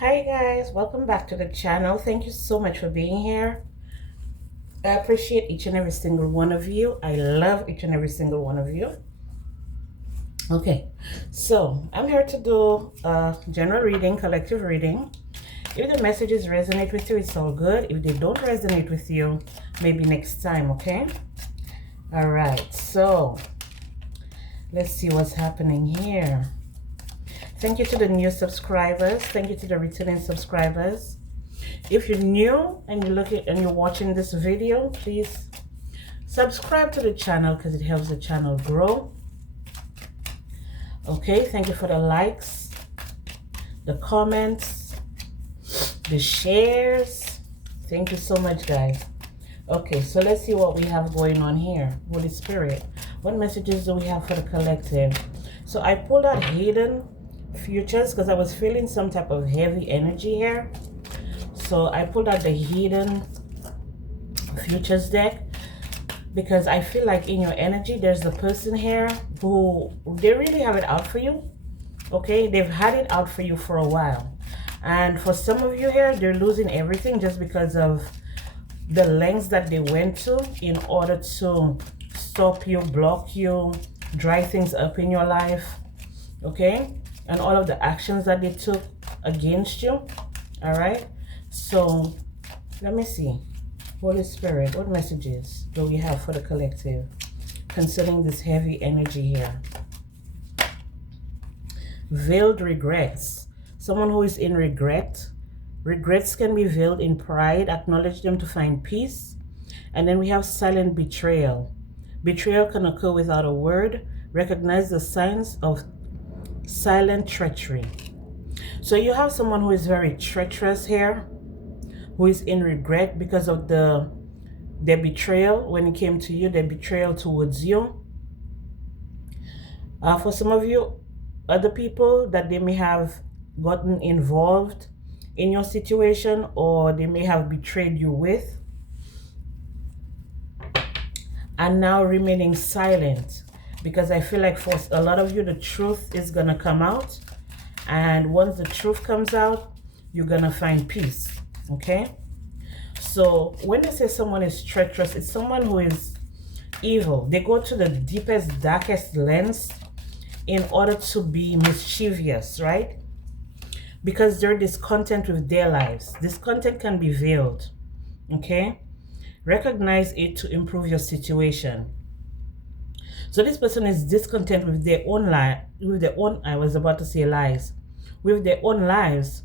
Hi guys, welcome back to the channel. Thank you so much for being here. I appreciate each and every single one of you. I love each and every single one of you. Okay, so I'm here to do a general reading, collective reading. If the messages resonate with you, it's all good. If they don't resonate with you, maybe next time, okay? All right, so let's see what's happening here. Thank you to the new subscribers. Thank you to the returning subscribers. If you're new and you're watching this video, please subscribe to the channel because it helps the channel grow. Okay, thank you for the likes, the comments, the shares. Thank you so much, guys. Okay, so let's see what we have going on here. Holy Spirit, what messages do we have for the collective? So I pulled out hidden futures because I was feeling some type of heavy energy here. So I pulled out the hidden futures deck because I feel like in your energy there's a person here who they really have it out for you. Okay, they've had it out for you for a while, and for some of you here, they're losing everything just because of the lengths that they went to in order to stop you, block you, dry things up in your life. Okay, and all of the actions that they took against you. All right, so let me see. Holy Spirit, what messages do we have for the collective concerning this heavy energy here? Veiled regrets. Someone who is in regret. Regrets can be veiled in pride. Acknowledge them to find peace. And then we have silent betrayal. Betrayal can occur without a word. Recognize the signs of silent treachery. So you have someone who is very treacherous here, who is in regret because of their betrayal when it came to you, their betrayal towards you. For some of you, other people that they may have gotten involved in your situation or they may have betrayed you with, and now remaining silent, because I feel like for a lot of you, the truth is going to come out. And once the truth comes out, you're going to find peace. Okay, so when they say someone is treacherous, it's someone who is evil. They go to the deepest, darkest lengths in order to be mischievous, right? Because they're discontent with their lives. Discontent can be veiled. Okay, recognize it to improve your situation. So this person is discontent with their own life, with their own, I was about to say lies, with their own lives.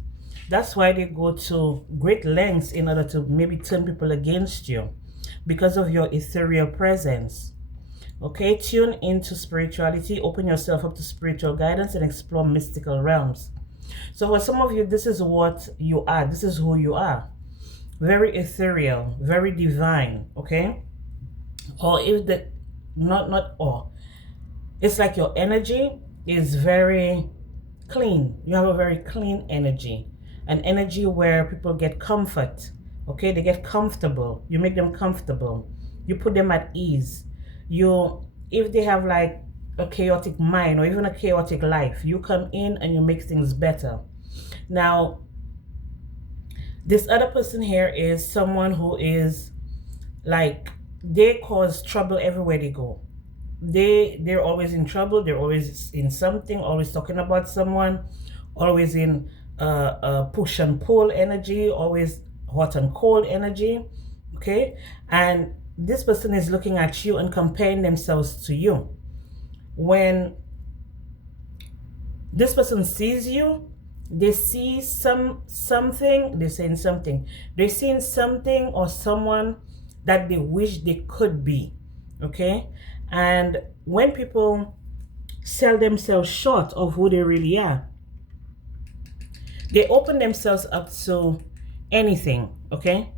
That's why they go to great lengths in order to maybe turn people against you because of your ethereal presence. Okay, tune into spirituality, open yourself up to spiritual guidance and explore mystical realms. So for some of you, this is what you are. This is who you are. Very ethereal, very divine, okay? Or if the, not all. It's like your energy is very clean. You have a very clean energy. An energy where people get comfort, okay? They get comfortable. You make them comfortable. You put them at ease. If they have like a chaotic mind or even a chaotic life, you come in and you make things better. Now, this other person here is someone who is like, they cause trouble everywhere they go. They're always in trouble. They're always in something, always talking about someone, always in push and pull energy, always hot and cold energy. Okay, and this person is looking at you and comparing themselves to you. When this person sees you, they see something, they're saying something, they're seeing something or someone that they wish they could be. Okay, and when people sell themselves short of who they really are, they open themselves up to anything. Okay,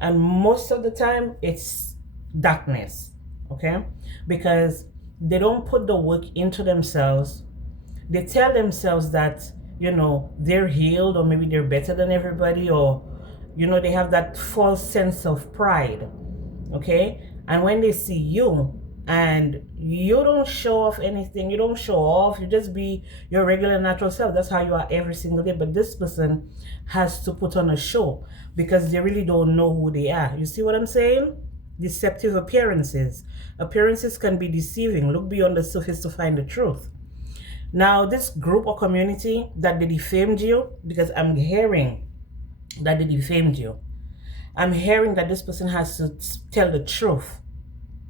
and most of the time it's darkness. Okay, because they don't put the work into themselves. They tell themselves that, you know, they're healed or maybe they're better than everybody, or, you know, they have that false sense of pride. Okay, and when they see you, and you don't show off anything. You don't show off. You just be your regular natural self. That's how you are every single day. But this person has to put on a show because they really don't know who they are. You see what I'm saying? Deceptive appearances. Appearances can be deceiving. Look beyond the surface to find the truth. Now, this group or community that they defamed you, because I'm hearing that they defamed you. I'm hearing that this person has to tell the truth.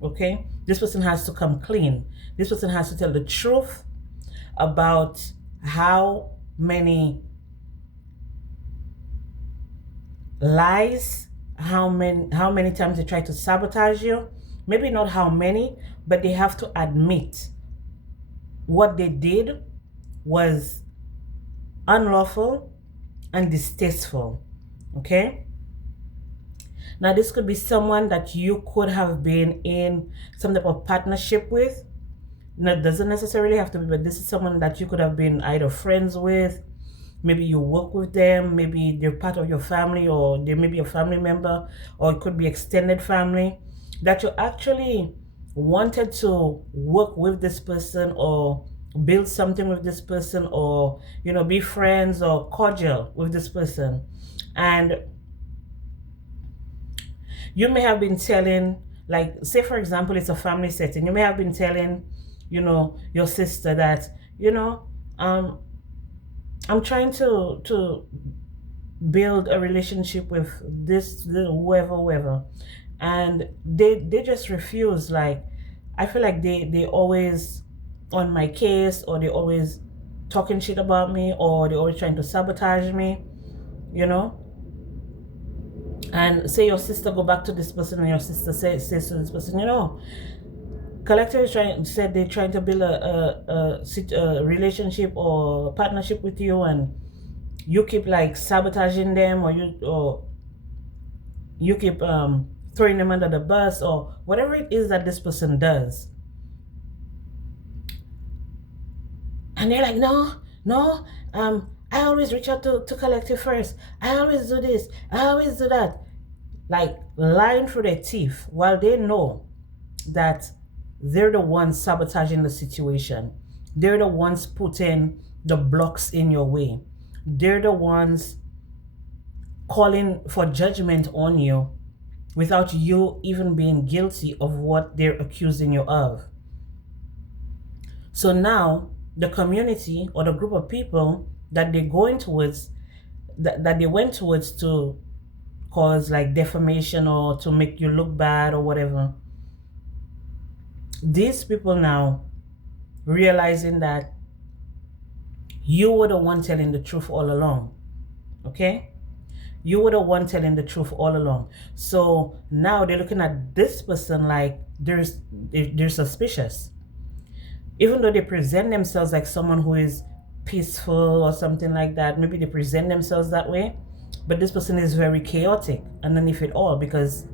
Okay? This person has to come clean. This person has to tell the truth about how many lies, how many times they try to sabotage you. Maybe not how many, but they have to admit what they did was unlawful and distasteful. Okay? Now, this could be someone that you could have been in some type of partnership with. Now, it doesn't necessarily have to be, but this is someone that you could have been either friends with. Maybe you work with them. Maybe they're part of your family, or they may be a family member, or it could be extended family. That you actually wanted to work with this person or build something with this person, or be friends or cordial with this person. And you may have been telling, like, say for example, it's a family setting. You may have been telling, your sister that, I'm trying to build a relationship with this whoever, and they just refuse. Like, I feel like they always on my case, or they always talking shit about me, or they always trying to sabotage me, and say your sister go back to this person, and your sister says to this person, Collective said they're trying to build a relationship or partnership with you, and you keep like sabotaging them, or you keep throwing them under the bus, or whatever it is that this person does. And they're like, no, I always reach out to Collective first. I always do this. I always do that. Like lying through their teeth, while they know that they're the ones sabotaging the situation. They're the ones putting the blocks in your way. They're the ones calling for judgment on you without you even being guilty of what they're accusing you of. So now the community or the group of people that they're going towards, that they went towards to cause like defamation or to make you look bad or whatever, these people now realizing that you were the one telling the truth all along. Okay? You were the one telling the truth all along. So now they're looking at this person like they're suspicious. Even though they present themselves like someone who is peaceful or something like that, maybe they present themselves that way, but this person is very chaotic underneath it all, because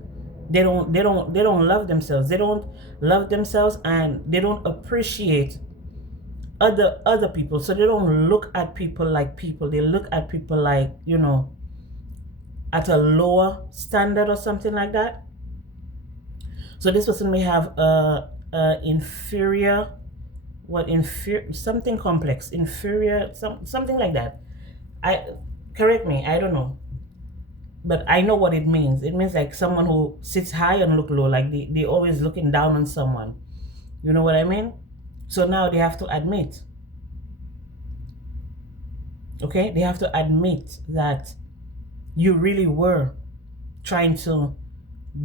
they don't love themselves. They don't love themselves, and they don't appreciate other people. So they don't look at people like people. They look at people like, at a lower standard or something like that. So this person may have inferior, something complex, inferior, something like that. Correct me, I don't know. But I know what it means. It means like someone who sits high and look low, like they always looking down on someone. You know what I mean? So now they have to admit. Okay? They have to admit that you really were trying to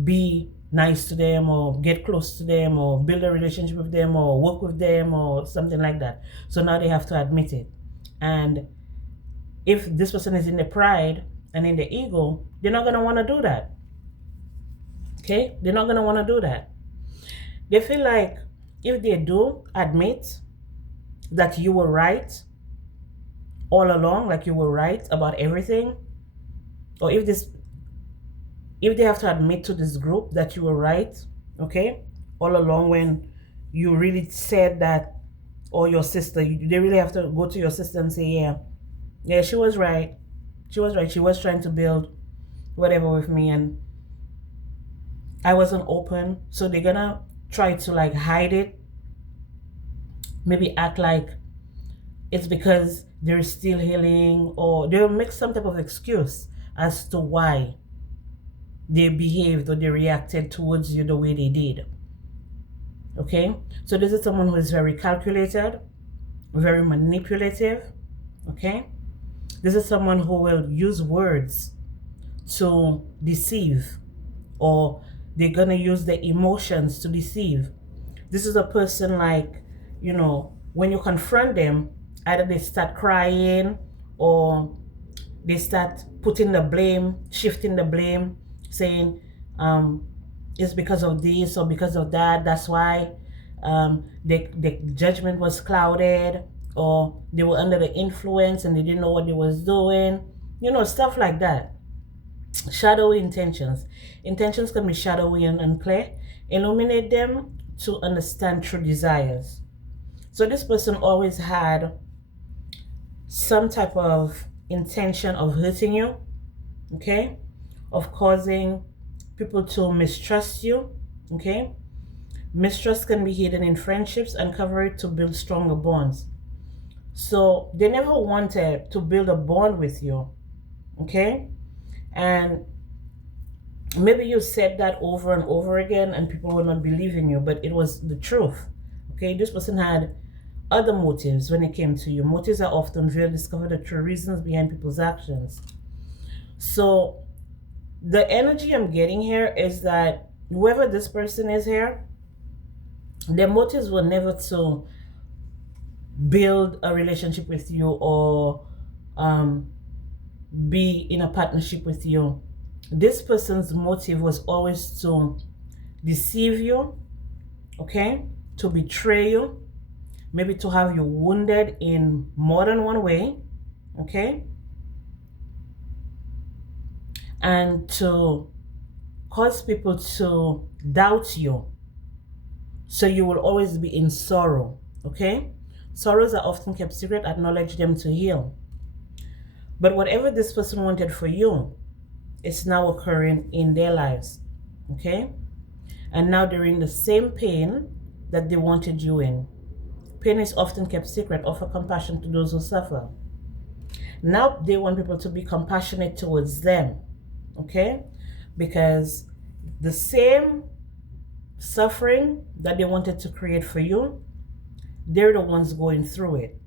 be nice to them, or get close to them, or build a relationship with them, or work with them, or something like that. So now they have to admit it. And if this person is in the pride and in the ego, they're not going to want to do that. Okay? They're not going to want to do that. They feel like if they do admit that you were right all along, like you were right about everything, or if they have to admit to this group that you were right, okay, all along, when you really said that, or your sister, they really have to go to your sister and say, yeah, she was right. She was trying to build whatever with me, and I wasn't open. So they're gonna try to like hide it, maybe act like it's because they're still healing, or they'll make some type of excuse as to why they behaved or they reacted towards you the way they did. Okay, so this is someone who is very calculated, very manipulative. Okay, this is someone who will use words to deceive, or they're gonna use their emotions to deceive. This is a person like, you know, when you confront them, either they start crying or they start putting the blame, shifting the blame, saying it's because of this or because of that. That's why the judgment was clouded, or they were under the influence and they didn't know what they was doing. You know, stuff like that. Shadowy intentions. Intentions can be shadowy and unclear. Illuminate them to understand true desires. So this person always had some type of intention of hurting you, okay, of causing people to mistrust you, okay. Mistrust can be hidden in friendships and cover it to build stronger bonds. So they never wanted to build a bond with you, okay. And maybe you said that over and over again and people will not believe in you, but it was the truth, okay. This person had other motives when it came to you. Motives are often veiled, discover the true reasons behind people's actions. So the energy I'm getting here is that whoever this person is here, their motives were never to build a relationship with you or be in a partnership with you. This person's motive was always to deceive you, okay, to betray you, maybe to have you wounded in more than one way, okay, and to cause people to doubt you, so you will always be in sorrow, okay. Sorrows are often kept secret, acknowledge them to heal. But whatever this person wanted for you, it's now occurring in their lives, okay. And now they're in the same pain that they wanted you in. Pain is often kept secret. Offer compassion to those who suffer. Now they want people to be compassionate towards them, okay? Because the same suffering that they wanted to create for you, they're the ones going through it.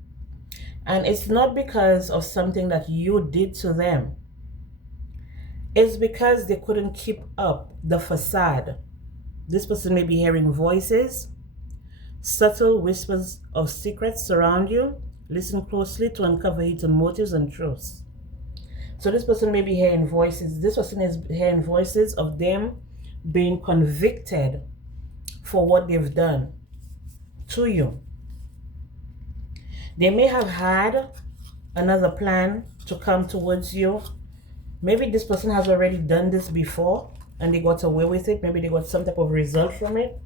And it's not because of something that you did to them. It's because they couldn't keep up the facade. This person may be hearing voices, subtle whispers of secrets surround you. Listen closely to uncover hidden motives and truths. So this person may be hearing voices. This person is hearing voices of them being convicted for what they've done to you. They may have had another plan to come towards you. Maybe this person has already done this before and they got away with it. Maybe they got some type of result from it.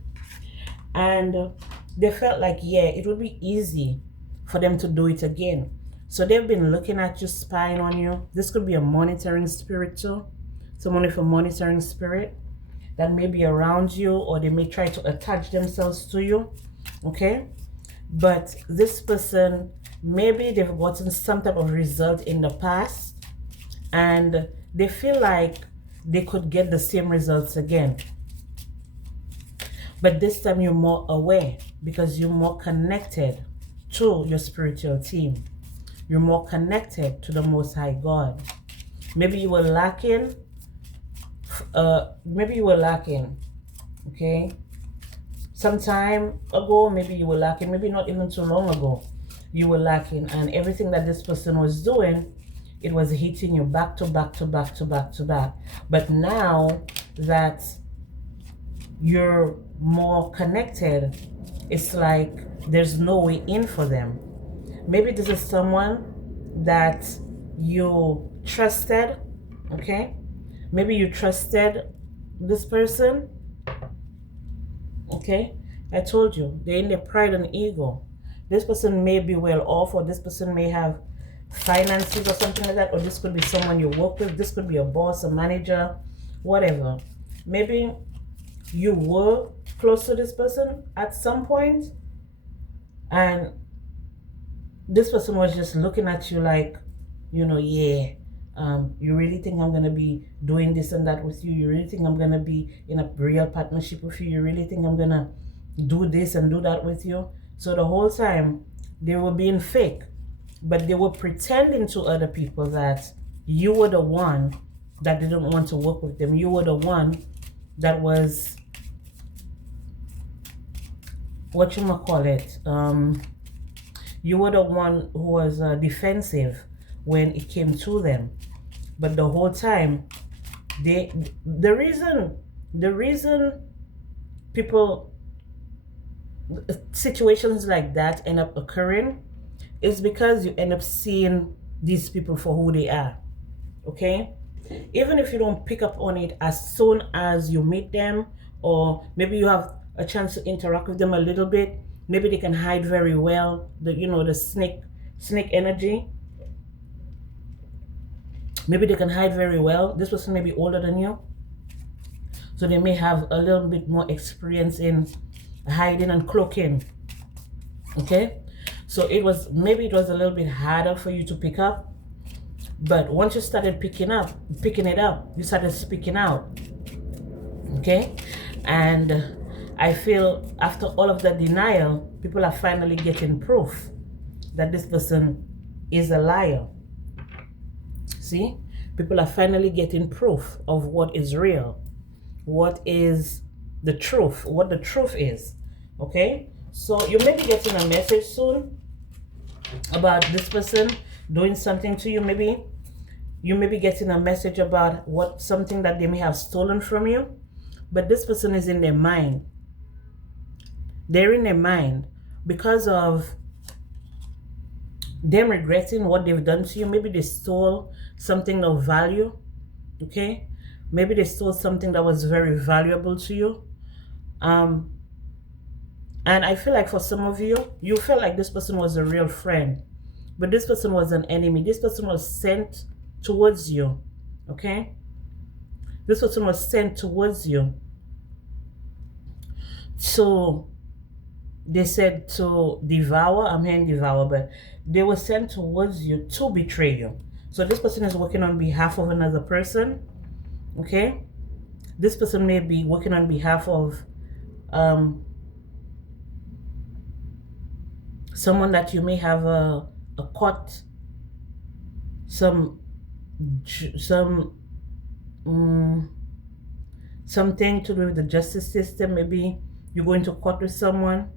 And they felt like, yeah, it would be easy for them to do it again. So they've been looking at you, spying on you. This could be a monitoring spirit too. Someone with a monitoring spirit that may be around you, or they may try to attach themselves to you, okay? But this person, maybe they've gotten some type of result in the past and they feel like they could get the same results again. But this time you're more aware because you're more connected to your spiritual team. You're more connected to the Most High God. Maybe you were lacking, okay? Some time ago, maybe you were lacking, maybe not even too long ago, you were lacking, and everything that this person was doing, it was hitting you back to back to back to back to back. But now that you're more connected, it's like there's no way in for them. Maybe this is someone that you trusted, okay? Maybe you trusted this person, okay? I told you, they're in their pride and ego. This person may be well off, or this person may have finances or something like that, or this could be someone you work with. This could be a boss, a manager, whatever. Maybe you were close to this person at some point, and this person was just looking at you like, yeah, you really think I'm gonna be doing this and that with you? You really think I'm gonna be in a real partnership with you? You really think I'm gonna do this and do that with you? So the whole time they were being fake, but they were pretending to other people that you were the one that didn't want to work with them. You were the one that was, what you might call it, you were the one who was defensive when it came to them. But the whole time, the reason people, situations like that end up occurring is because you end up seeing these people for who they are. Okay, even if you don't pick up on it as soon as you meet them, or maybe you have a chance to interact with them a little bit, maybe they can hide very well, the snake energy. Maybe they can hide very well. This person may be older than you, so they may have a little bit more experience in hiding and cloaking. Okay, so maybe it was a little bit harder for you to pick up, but once you started picking it up, you started speaking out. Okay, and I feel after all of the denial, people are finally getting proof that this person is a liar. See, people are finally getting proof of what is real, what is the truth, what the truth is. Okay, so you may be getting a message soon about this person doing something to you. Maybe you may be getting a message about something that they may have stolen from you, but this person is in their mind. They're in their mind because of them regretting what they've done to you. Maybe they stole something of value. Okay, maybe they stole something that was very valuable to you. And I feel like for some of you, you felt like this person was a real friend, but this person was an enemy. This person was sent towards you. Okay, this person was sent towards you. So they said to devour. I'm hearing devour, but they were sent towards you to betray you. So this person is working on behalf of another person. Okay, this person may be working on behalf of someone that you may have a court, something to do with the justice system. Maybe you're going to court with someone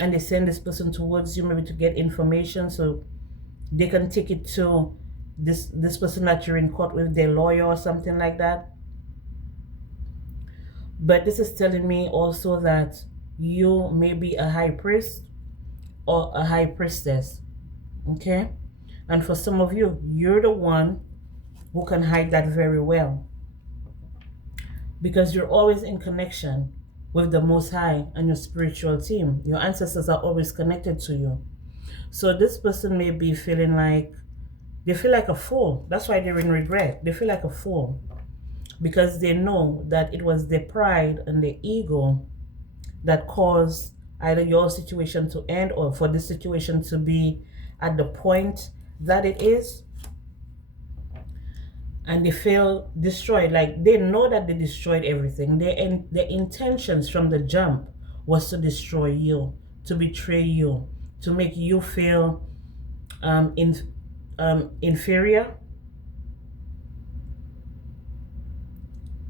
and they send this person towards you, maybe to get information so they can take it to this person that you're in court with, their lawyer or something like that. But this is telling me also that you may be a high priest or a high priestess. Okay, and for some of you, you're the one who can hide that very well, because you're always in connection with the Most High and your spiritual team. Your ancestors are always connected to you. So this person may be feeling like, they feel like a fool. That's why they're in regret. They feel like a fool because they know that it was their pride and their ego that caused either your situation to end or for this situation to be at the point that it is. And they feel destroyed. Like they know that they destroyed everything. Their intentions from the jump was to destroy you, to betray you, to make you feel inferior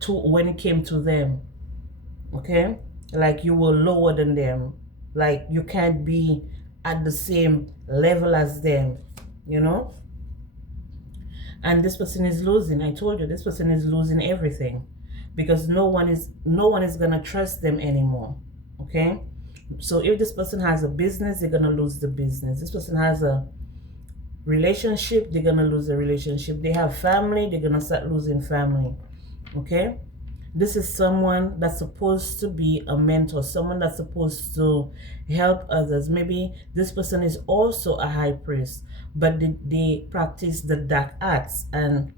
to when it came to them. Okay, like you were lower than them, like you can't be at the same level as them, you know. And this person is losing. I told you, this person is losing everything because no one is gonna trust them anymore. Okay, so if this person has a business, they're gonna lose the business. This person has a relationship, they're gonna lose the relationship. They have family, they're gonna start losing family. Okay, this is someone that's supposed to be a mentor, someone that's supposed to help others. Maybe this person is also a high priest, but they practice the dark arts. And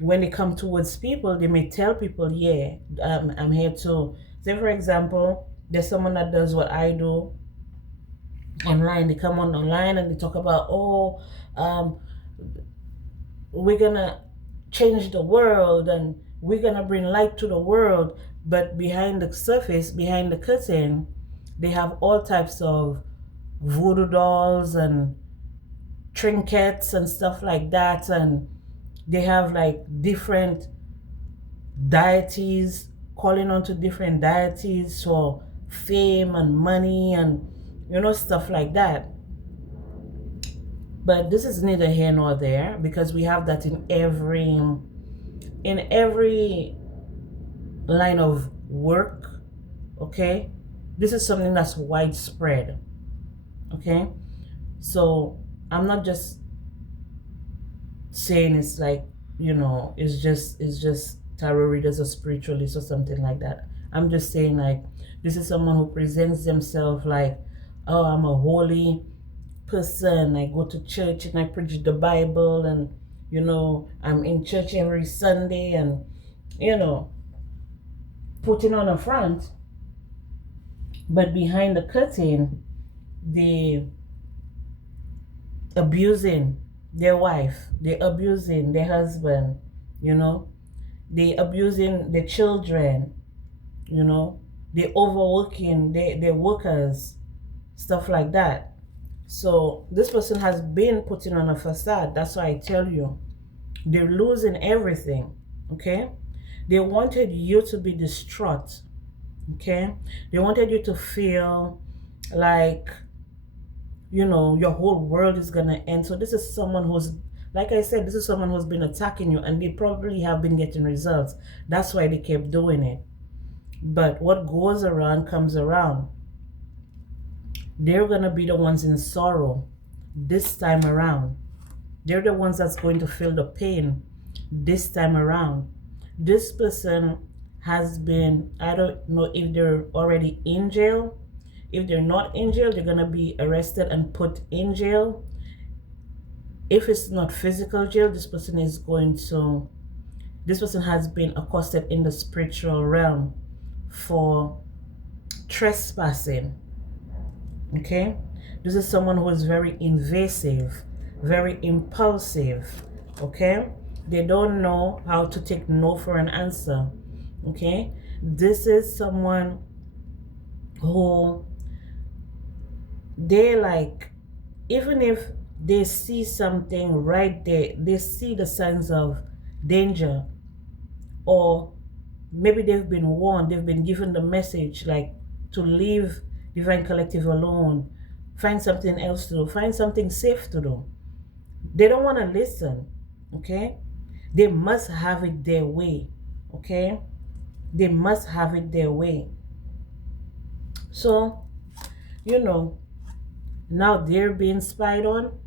when they come towards people, they may tell people, yeah, I'm here to Say for example, there's someone that does what I do online. They come on online and they talk about, oh, um, we're gonna change the world and we're gonna bring light to the world. But behind the surface, behind the curtain, they have all types of voodoo dolls and trinkets and stuff like that, and they have like different deities, calling on to different deities for fame and money and stuff like that. But this is neither here nor there, because we have that in every line of work. Okay, this is something that's widespread. Okay, so I'm not just saying it's like, it's just tarot readers or spiritualists or something like that. I'm just saying, like, this is someone who presents themselves like, oh, I'm a holy person, I go to church and I preach the Bible, and I'm in church every Sunday, and putting on a front. But behind the curtain, they abusing their wife, they abusing their husband, they abusing their children, they overworking their workers, stuff like that. So this person has been putting on a facade. That's why I tell you, they're losing everything. Okay, they wanted you to be distraught. Okay, they wanted you to feel like your whole world is gonna end. So this is someone who's, like I said, this is someone who's been attacking you, and they probably have been getting results. That's why they kept doing it. But what goes around comes around. They're gonna be the ones in sorrow this time around. They're the ones that's going to feel the pain this time around. This person has been, I don't know if they're already in jail. If they're not in jail, they're going to be arrested and put in jail. If it's not physical jail, this person has been accosted in the spiritual realm for trespassing. Okay? This is someone who is very invasive, very impulsive. Okay? They don't know how to take no for an answer. Okay? This is someone who, they like, even if they see something right there, they see the signs of danger, or maybe they've been warned, they've been given the message like to leave Divine Collective alone, find something else to do, find something safe to do. They don't want to listen. Okay, they must have it their way. Okay, they must have it their way. So now they're being spied on.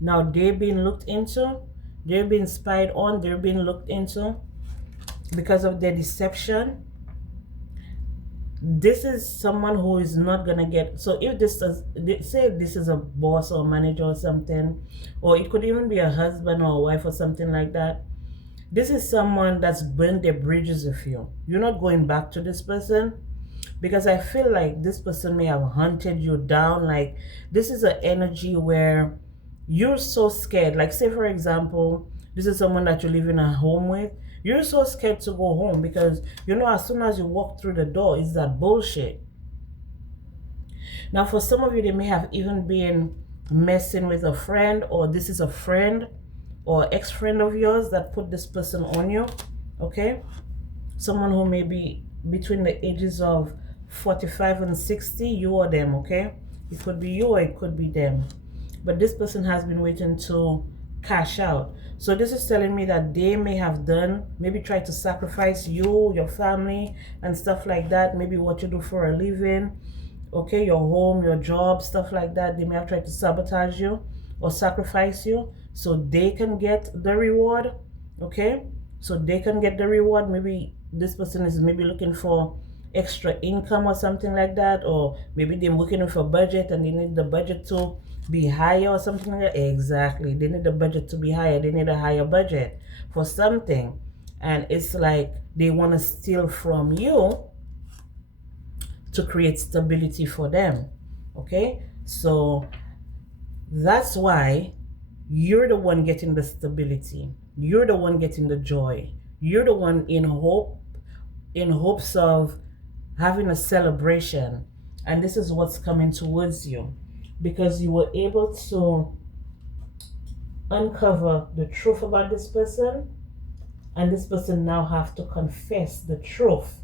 Now they're being looked into. They're being spied on. They're being looked into because of their deception. This is someone who is not gonna get. So if say this is a boss or manager or something, or it could even be a husband or a wife or something like that. This is someone that's burned their bridges with you. You're not going back to this person, because I feel like this person may have hunted you down. Like, this is an energy where you're so scared. Like, say for example, this is someone that you live in a home with. You're so scared to go home because as soon as you walk through the door, it's that bullshit. Now, for some of you, they may have even been messing with a friend, or this is a friend or ex-friend of yours that put this person on you. Okay, someone who may be between the ages of 45 and 60, you or them. Okay, it could be you or it could be them, but this person has been waiting to cash out. So this is telling me that they may have maybe tried to sacrifice you, your family, and stuff like that. Maybe what you do for a living, okay, your home, your job, stuff like that. They may have tried to sabotage you or sacrifice you so they can get the reward. Okay, so they can get the reward. Maybe this person is maybe looking for extra income or something like that, or maybe they're working with a budget and they need the budget to be higher or something like that. Exactly, they need the budget to be higher. They need a higher budget for something, and it's like they want to steal from you to create stability for them. Okay, so that's why you're the one getting the stability, you're the one getting the joy, you're the one in hopes of having a celebration, and this is what's coming towards you because you were able to uncover the truth about this person, and this person now have to confess the truth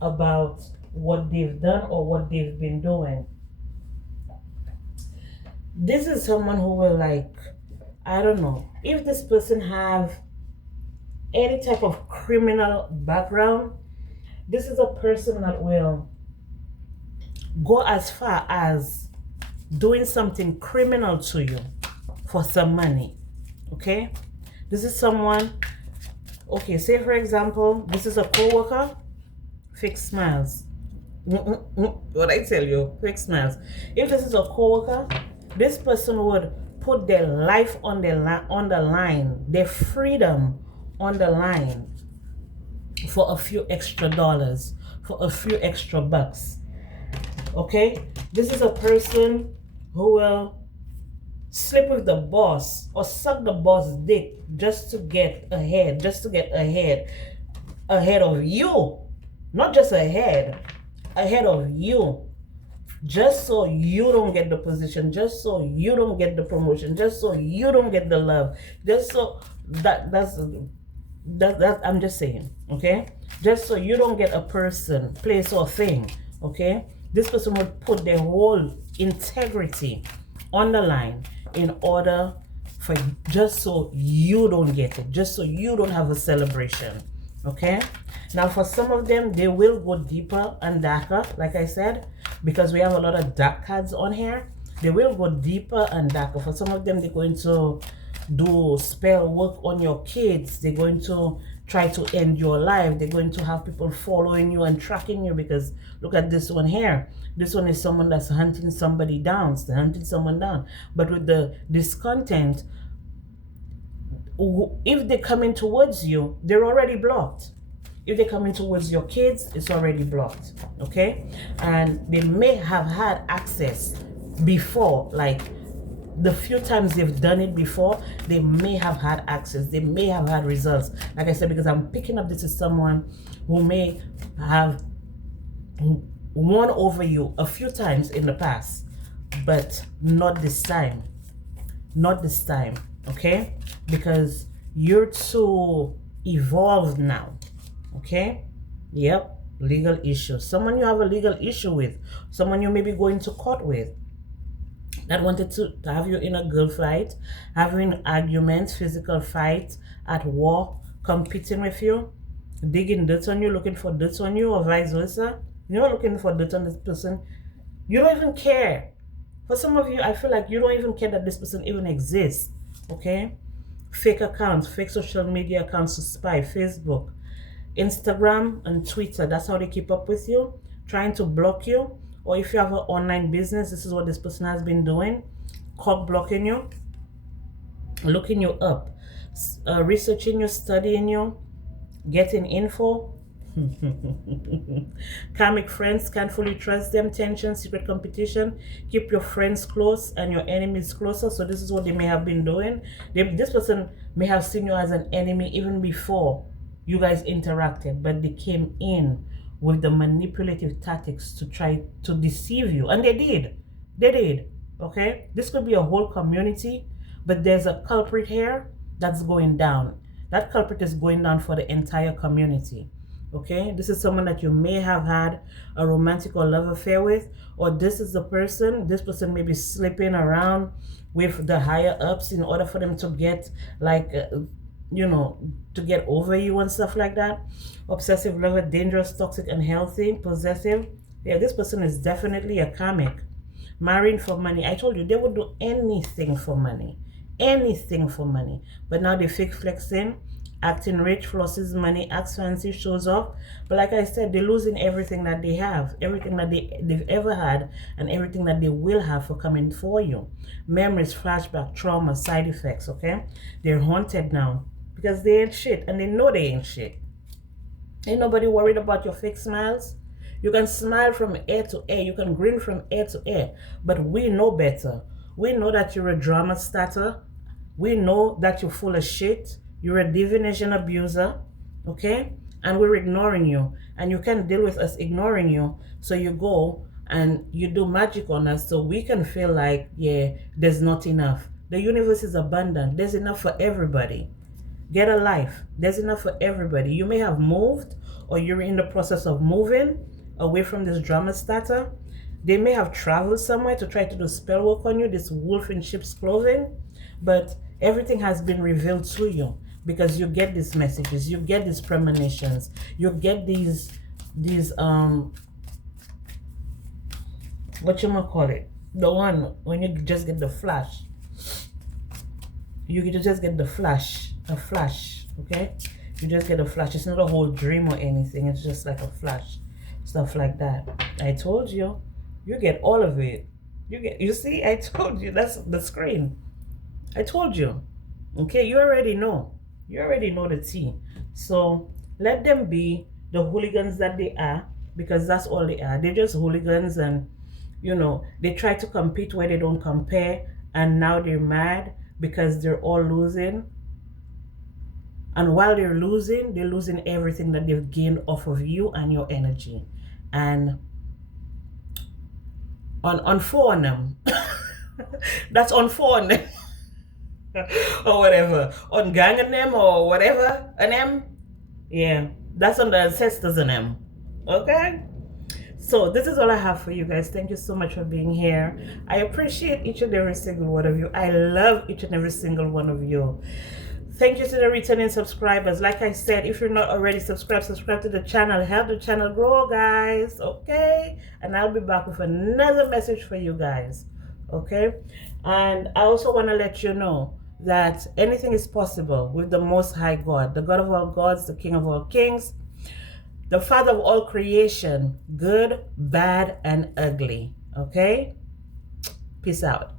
about what they've done or what they've been doing. This is someone who will, like, I don't know if this person have any type of criminal background. This is a person that will go as far as doing something criminal to you for some money. Okay, this is someone, okay, say for example, this is a co-worker, fake smiles. What I tell you, fake smiles. If this is a co-worker, this person would put their life on the line, their freedom on the line for a few extra dollars, for a few extra bucks. Okay, this is a person who will sleep with the boss or suck the boss dick just to get ahead, ahead of you, not just ahead of you, just so you don't get the position, just so you don't get the promotion, just so you don't get the love, just so that's I'm just saying, okay, just so you don't get a person, place, or thing. Okay, this person would put their whole integrity on the line in order for just so you don't get it, just so you don't have a celebration. Okay, now for some of them, they will go deeper and darker, like I said, because we have a lot of dark cards on here. They will go deeper and darker. For some of them, they're going to do spell work on your kids. They're going to try to end your life. They're going to have people following you and tracking you, because look at this one here. This one is someone that's hunting somebody down, hunting someone down. But with the discontent, if they're coming towards you, they're already blocked. If they're coming towards your kids, it's already blocked. Okay, and they may have had access before, like the few times they've done it before, they may have had access, they may have had results. Like I said, because I'm picking up, this is someone who may have won over you a few times in the past, but not this time. Not this time. Okay, because you're too evolved now. Okay, yep, legal issue. Someone you have a legal issue with, someone you may be going to court with, that wanted to have you in a girl fight, having arguments, physical fight, at war, competing with you, digging dirt on you, looking for dirt on you, or vice versa. You're not looking for dirt on this person. You don't even care. For some of you, I feel like you don't even care that this person even exists. Okay, fake accounts, fake social media accounts to spy, Facebook, Instagram, and Twitter. That's how they keep up with you, trying to block you. Or if you have an online business, this is what this person has been doing, cock blocking you, looking you up, researching you, studying you, getting info. Karmic friends, can't fully trust them, tension, secret competition, keep your friends close and your enemies closer. So this is what they may have been doing. This person may have seen you as an enemy even before you guys interacted, but they came in with the manipulative tactics to try to deceive you, and they did. Okay, this could be a whole community, but there's a culprit here that's going down. That culprit is going down for the entire community. Okay, this is someone that you may have had a romantic or love affair with, or this is the person, this person may be slipping around with the higher ups in order for them to get, like, you know, to get over you and stuff like that. Obsessive lover, dangerous, toxic, unhealthy, possessive. Yeah, this person is definitely a karmic. Marrying for money. I told you they would do anything for money. Anything for money. But now they fake flexing, acting rich, flosses money, acts fancy, shows off. But like I said, they're losing everything that they have, everything that they've ever had, and everything that they will have for coming for you. Memories, flashback, trauma, side effects, okay? They're haunted now because they ain't shit, and they know they ain't shit. Ain't nobody worried about your fake smiles. You can smile from ear to ear. You can grin from ear to ear. But we know better. We know that you're a drama starter. We know that you're full of shit. You're a divination abuser. Okay? And we're ignoring you. And you can't deal with us ignoring you. So you go and you do magic on us so we can feel like, yeah, there's not enough. The universe is abundant. There's enough for everybody. Get a life. There's enough for everybody. You may have moved or you're in the process of moving away from this drama starter. They may have traveled somewhere to try to do spell work on you, this wolf in sheep's clothing, but everything has been revealed to you because you get these messages, you get these premonitions, you get these what you might call it, the one when you just get the flash. You just get the flash, a flash, okay? You just get a flash. It's not a whole dream or anything. It's just like a flash, stuff like that. I told you, you get all of it. You see, I told you, that's the screen. I told you, okay? You already know. You already know the tea. So let them be the hooligans that they are, because that's all they are. They're just hooligans, and you know, they try to compete where they don't compare, and now they're mad because they're all losing. And while they're losing everything that they've gained off of you and your energy. And on phone them. That's on phone them. Or whatever. On gang and them or whatever. And them. Yeah. That's on the ancestors and them. Okay? So this is all I have for you guys. Thank you so much for being here. I appreciate each and every single one of you. I love each and every single one of you. Thank you to the returning subscribers. Like I said, if you're not already subscribed, subscribe to the channel. Help the channel grow, guys. Okay? And I'll be back with another message for you guys. Okay? And I also want to let you know that anything is possible with the Most High God, the God of all gods, the King of all kings, the Father of all creation, good, bad, and ugly. Okay? Peace out.